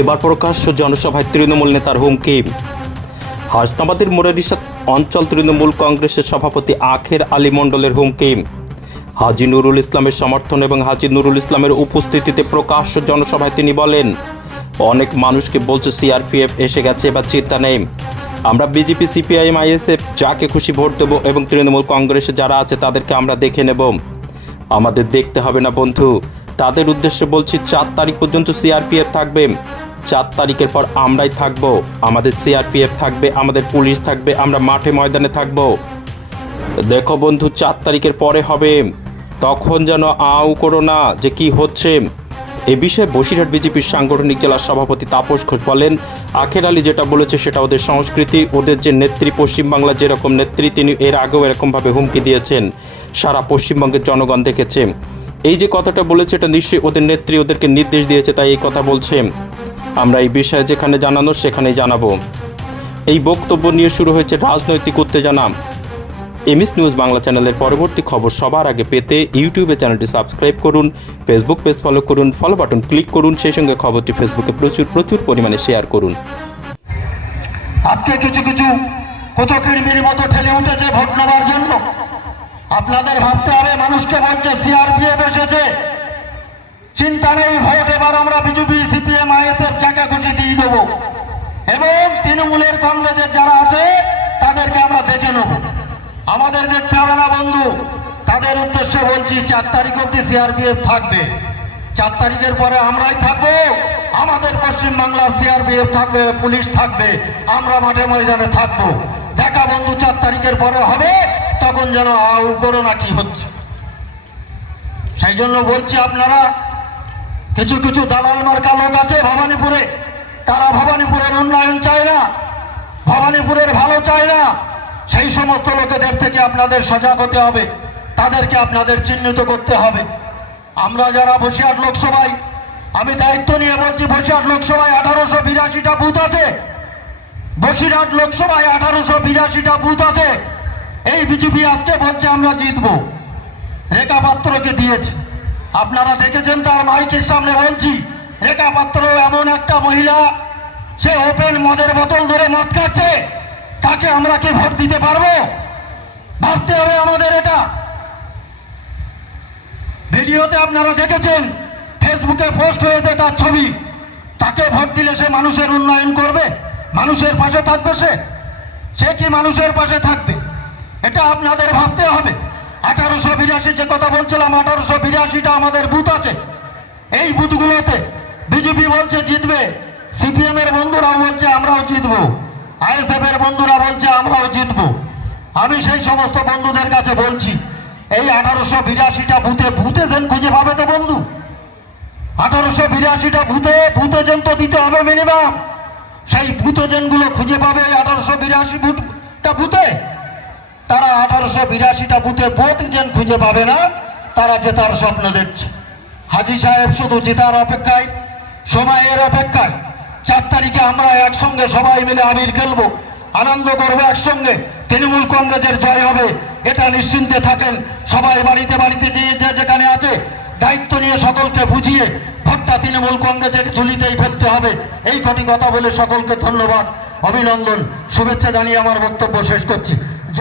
এবার প্রকাশ্য জনসভায় তৃণমূল নেতার হুমকি। হাসনাবাদের মোরারিসাত অঞ্চল তৃণমূল কংগ্রেসের সভাপতি আখের আলী মণ্ডলের হুমকি। হাজি নুরুল ইসলামের সমর্থন এবং হাজি নুরুল ইসলামের উপস্থিতিতে প্রকাশ্য জনসভায় তিনি বলেন, অনেক মানুষকে বলছে সিআরপিএফ এসে গেছে বা চিন্তা নেই। আমরা বিজেপি সিপিআইএম আইএসএফ যাকে খুশি ভোট দেবো এবং তৃণমূল কংগ্রেসে যারা আছে তাদেরকে আমরা দেখে নেব। আমাদের দেখতে হবে না বন্ধু। তাদের উদ্দেশ্যে বলছি, চার তারিখ পর্যন্ত সিআরপিএফ থাকবে। চার তারিখের পর আমরাই থাকব। আমাদের সিআরপিএফ থাকবে, আমাদের পুলিশ থাকবে, আমরা মাঠে ময়দানে থাকব। দেখো বন্ধু, চার তারিখের পরে হবে। তখন যেন আউ করো না যে কি হচ্ছে। এ বিষয়ে বসিরহাট বিজেপির সাংগঠনিক জেলার সভাপতি তাপস ঘোষ বলেন, আখের আলী যেটা বলেছে সেটা ওদের সংস্কৃতি, ওদের যে নেত্রী পশ্চিমবাংলার যেরকম নেত্রী, তিনি এর আগেও এরকমভাবে হুমকি দিয়েছেন। সারা পশ্চিমবঙ্গের জনগণ দেখেছে। এই যে কথাটা বলেছে, এটা নিশ্চয়ই ওদের নেত্রী ওদেরকে নির্দেশ দিয়েছে, তাই এই কথা বলছে। আমরা এই বিষয়ে যেখানে জানানো, সেখানেই জানাব। এই বক্তব্য নিয়ে শুরু হয়েছে রাজনৈতিক উত্তেজনা। এমএস নিউজ বাংলা চ্যানেলের পরবর্তী খবর সবার আগে পেতে ইউটিউবে চ্যানেলটি সাবস্ক্রাইব করুন, ফেসবুক পেজ ফলো করুন, ফলো বাটন ক্লিক করুন, সেই সঙ্গে খবরটি ফেসবুকে প্রচুর প্রচুর পরিমাণে শেয়ার করুন। আজকে কিছু কিছু মতো ঠেলে উঠেছে ভোট নেওয়ার জন্য। আপনাদের ভাবতে হবে, মানুষকে বলছে সিআরপিএফ এসেছে। চিন্তা নেই ভোট এবার আমরা বিজেপি সিপিএম আইএসএফ যাকে খুশি দিয়ে দেবো এবং তৃণমূলের কংগ্রেসের যারা আছে, তাদেরকে আমরা দেখে নেব। আমাদের দেখতে হবে না, বন্ধু। তাদের উদ্দেশ্যে বলছি, চার তারিখ অব্দি সিআরপিএফ থাকবে। চার তারিখের পরে আমরাই থাকব। আমাদের পশ্চিম বাংলার সিআরপিএফ থাকবে, পুলিশ থাকবে। আমরা মাঠে ময়দানে থাকব। দেখা, বন্ধু, চার তারিখের পরে হবে, তখন যেন আউ করো না কি হচ্ছে। সেই জন্য বলছি আপনারা, কিছু কিছু দালাল মার্কা লোক আছে ভবানীপুরে। তারা ভবানীপুরের উন্নয়ন ভবানীপুরের ভালো চায় না। সেই সমস্ত লোকেদের থেকে আপনাদের সজাগ হতে হবে। তাদেরকে আপনাদের চিহ্নিত করতে হবে। আমরা যারা বসিরহাট লোকসভায়, আমি দায়িত্ব নিয়ে বলছি, বসিরহাট লোকসভায় আঠারোশো বিরাশিটা বুথ আছে। বসিরহাট লোকসভায় আঠারোশো বিরাশিটা বুথ আছে। এই বিজেপি আজকে বলছে, আমরা জিতবো। রেখা পাত্রকে দিয়েছে। আপনারা দেখেছেন তার মাইকের সামনে বলছি রেখা পাত্র এমন একটা মহিলা সে ওপেন মদের বোতল ধরে মদ খাচ্ছে। তাকে আমরা কি ভোট দিতে পারব? ভাবতে হবে আমাদের এটা। ভিডিওতে আপনারা দেখেছেন, ফেসবুকে পোস্ট হয়েছে তার ছবি। তাকে ভোট দিলে সে মানুষের উন্নয়ন করবে? মানুষের পাশে থাকবে সে? সে কি মানুষের পাশে থাকবে? এটা আপনাদের ভাবতে হবে। আঠারোশো বিরাশি যে কথা বলছিলাম, আঠারোশো বিরাশিটা আমাদের বুথ আছে। এই বুথগুলোতে বিজেপি বলছে জিতবে। সিপিএম এর বন্ধুরাও বলছে, আমরাও জিতবো। আইএসএফ এর বন্ধুরা বলছে, আমরাও জিতবো। আমি সেই সমস্ত বন্ধুদের কাছে বলছি, এই আঠারোশো বিরাশিটা বুথে বুথে যেন খুঁজে পাবে তো বন্ধু। আঠারোশো বিরাশিটা বুথে বুথে যেন তো দিতে হবে মিনিমাম সেই বুথোজেনগুলো খুঁজে পাবে আঠারোশো বিরাশি বুথটা বুথে। তারা আঠারোশো বিরাশিটা বুথে বোধ যেন খুঁজে পাবে না, তারা জেতার স্বপ্ন দেখছে। হাজি সাহেব শুধু জেতার অপেক্ষায়, সময়ের অপেক্ষায়। চার তারিখে আমরা একসঙ্গে সবাই মিলে আবির খেলব। আনন্দ করব একসঙ্গে। তৃণমূল কংগ্রেসের জয় হবে, এটা নিশ্চিন্তে থাকেন। সবাই বাড়িতে বাড়িতে যে যে যেখানে আছে, দায়িত্ব নিয়ে সকলকে বুঝিয়ে ভোটটা তৃণমূল কংগ্রেসের ঝুলিতেই ফেলতে হবে। এই কটি কথা বলে সকলকে ধন্যবাদ, অভিনন্দন, শুভেচ্ছা জানিয়ে আমার বক্তব্য শেষ করছি।